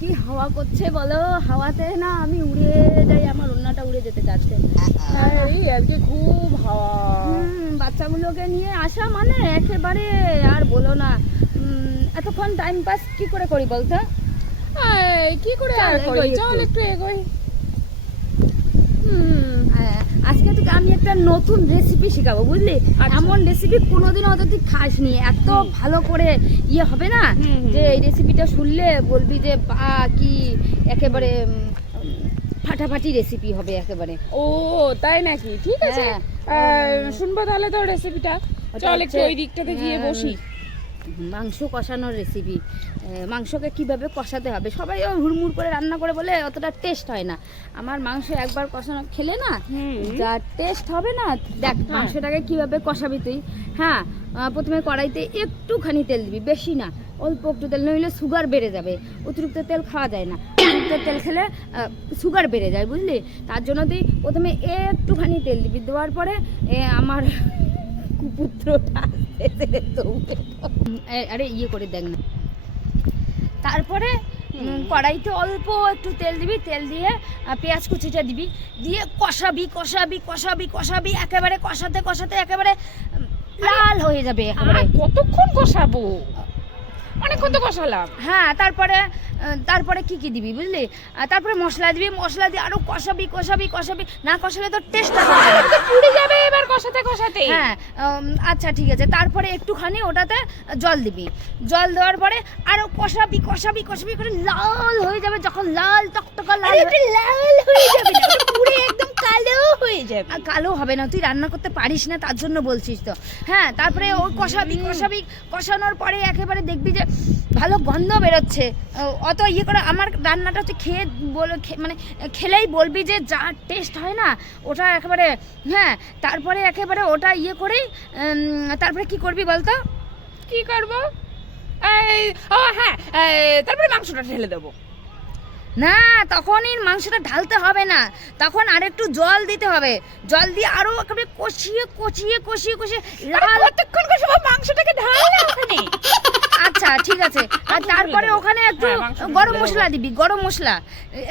কি হাওয়া করছে বলো, হাওয়াতে না আমি উড়ে যাই, আমার ওড়নাটা উড়ে যেতে চাচ্ছে। এই আজকে খুব হাওয়া। বাচ্চাগুলোকে নিয়ে আসা মানে একেবারে আর বলো না। এতক্ষণ টাইম পাস কি করে করি বলতো? কি করে আর করি, চল একটু এগোই। আজকে তোকে আমি একটা নতুন রেসিপি শেখাবো, বুঝলি? এমন রেসিপি কোনোদিন হয়তো তুই খাসনি, এত ভালো করে ইয়ে হবে না যে এই রেসিপিটা শুনলে বলবি যে বা কি একেবারে ফাটাফাটি রেসিপি হবে একেবারে। ও তাই নাকি? ঠিক আছে, শুনবো তাহলে তোর রেসিপিটা। চল একটু ওই দিকটাতে গিয়ে বসি। মাংস কষানোর রেসিপি। মাংসকে কিভাবে কষাতে হবে, সবাই হুড়মুড় করে রান্না করে বলে অতটা টেস্ট হয় না। আমার মাংস একবার কষানো খেলে না যা টেস্ট হবে না। দেখ মাংসটাকে কিভাবে কষাবি তুই। হ্যাঁ, প্রথমে কড়াইতে একটুখানি তেল দিবি, বেশি না, অল্প একটু তেল, নইলে সুগার বেড়ে যাবে। অতিরিক্ত তেল খাওয়া যায় না, অতিরিক্ত তেল খেলে সুগার বেড়ে যায়, বুঝলি? তার জন্য তুই প্রথমে একটুখানি তেল দিবি, দেওয়ার পরে আমার কুপুত্রটা আরে ইয়ে করে দেখ না। তারপরে কড়াইতে অল্প একটু তেল দিবি, তেল দিয়ে পেঁয়াজ কুচিটা দিবি, দিয়ে কষাবি কষাবি কষাবি কষাবি, একেবারে কষাতে কষাতে একেবারে লাল হয়ে যাবে একেবারে। কতক্ষণ কষাবো? অনেকক্ষণ তো কষালাম। হ্যাঁ, তারপরে কি কি দিবি বুঝলি? তারপরে মশলা দিবি, মশলা দিয়ে আরো কষাবি কষাবি কষাবি, না কষালে তো টেস্ট পুড়ে যাবে এবার কষাতে কষাতে। হ্যাঁ, আচ্ছা ঠিক আছে। তারপরে একটুখানি ওটাতে জল দিবি, জল দেওয়ার পরে আরো কষাবি কষাবি কষাবি করে লাল হয়ে যাবে। যখন লাল টকটকা লাল হয়ে যাবে না, পুরো একদম কালো হয়ে যাবে। কালো হবে না, তুই রান্না করতে পারিস না তার জন্য বলছিস তো। হ্যাঁ, তারপরে ওই কষাবি কষাবি কষানোর পরে একেবারে দেখবি যে ভালো গন্ধ বেরোচ্ছে। অত ইয়ে করে আমার রান্নাটা তুই খেয়ে মানে খেলেই বলবি যে যা টেস্ট হয় না ওটা একেবারে। হ্যাঁ, তারপরে একেবারে ওটা ইয়ে করেই তারপরে কি করবি বলতো? কি করবো? হ্যাঁ, তারপরে মাংসটা ঢেলে দেবো। না, তখনই মাংসটা ঢালতে হবে না, তখন আরেকটু জল দিতে হবে। জল দিয়ে আরো একেবারে কষিয়ে কষিয়ে কষিয়ে কষিয়ে লাল। কতক্ষণ কষাবো? মাংসটাকে ঢাল না ওখানে। আচ্ছা ঠিক আছে। আর তারপরে ওখানে একটু গরম মশলা দিবি, গরম মশলা,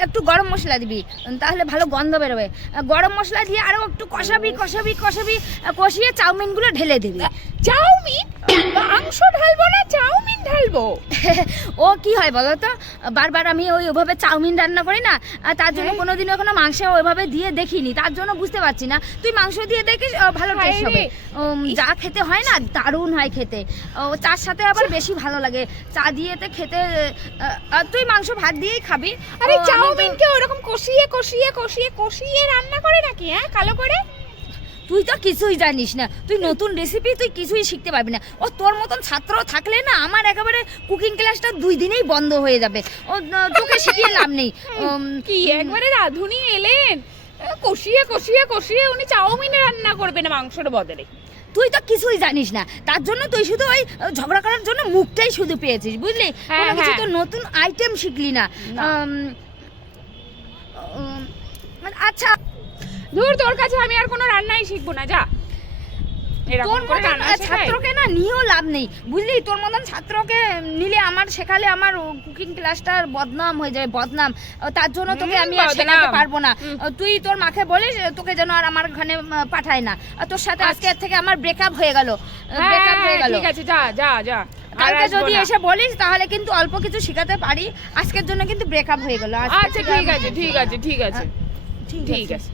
একটু গরম মশলা দিবি, তাহলে ভালো গন্ধ বেরোবে। গরম মশলা দিয়ে আরো একটু কষাবি কষাবি কষাবি কষিয়ে চাউমিনগুলো ঢেলে দিবি। চাউমিন? মাংস ঢালবো না, চাউমিন ঢালবো? ও কি হয় বলো তো, বারবার আমি ওইভাবে চাউমিন রান্না করি না, তার জন্য কোনোদিনও এখনো মাংস ওইভাবে দিয়ে দেখিনি, তার জন্য বুঝতে পারছি না। তুই মাংস দিয়ে দেখিস, ভালো টেস্ট হবে। যা খেতে হয় না দারুণ হয় খেতে, চার সাথে আবার বেশি ভালো লাগে। চা দিয়েতে খেতে তুই মাংস ভাত দিয়েই খাবি। আরে চাউমিনকে ওরকম কষিয়ে কষিয়ে কষিয়ে কষিয়ে রান্না করে নাকি? হ্যাঁ, কালো করে? তুই তো কিছুই জানিস না, তুই নতুন রেসিপি তুই কিছুই শিখতে পারবি না। ও তোর মতন ছাত্র থাকলে না আমার একেবারে কুকিং ক্লাসটা 2 দিনেই বন্ধ হয়ে যাবে। ও তোকে শিখিয়ে লাভ নেই। কি একবারে রাঁধুনি এলেন, কষিয়ে কষিয়ে কষিয়ে উনি চাউমিন রান্না করবেন মাংসের বদলে। তুই তো কিছুই জানিস না, তার জন্য তুই শুধু ওই ঝগড়া করার জন্য মুখটাই শুধু পেয়েছিস, বুঝলি? কোনো কিছু তো নতুন আইটেম শিখলি না। আচ্ছা ধুর, তোর কাছে আমি আর কোনো রান্নাই শিখবো না, যা। তোর মতন ছাত্রকে না নিয়েও লাভ নেই, বুঝলি? তোর মতন ছাত্রকে নিলে আমার শেখালে আমার কুকিং ক্লাসটার বদনাম হয়ে যাবে, বদনাম। তার জন্য তোকে আমি আর শেখাতে পারবো না। তুই তোর মাকে বলিস তোকে যেন আর আমার ওখানে পাঠায় না। তোর সাথে আজকে থেকে আমার ব্রেকআপ হয়ে গেল, ব্রেকআপ হয়ে গেল। ঠিক আছে, যা যা যা। কালকে যদি এসে বলিস তাহলে কিন্তু অল্প কিছু শেখাতে পারি, আজকের জন্য কিন্তু ব্রেকআপ হয়ে গেল। আচ্ছা ঠিক আছে ঠিক আছে ঠিক আছে ঠিক আছে।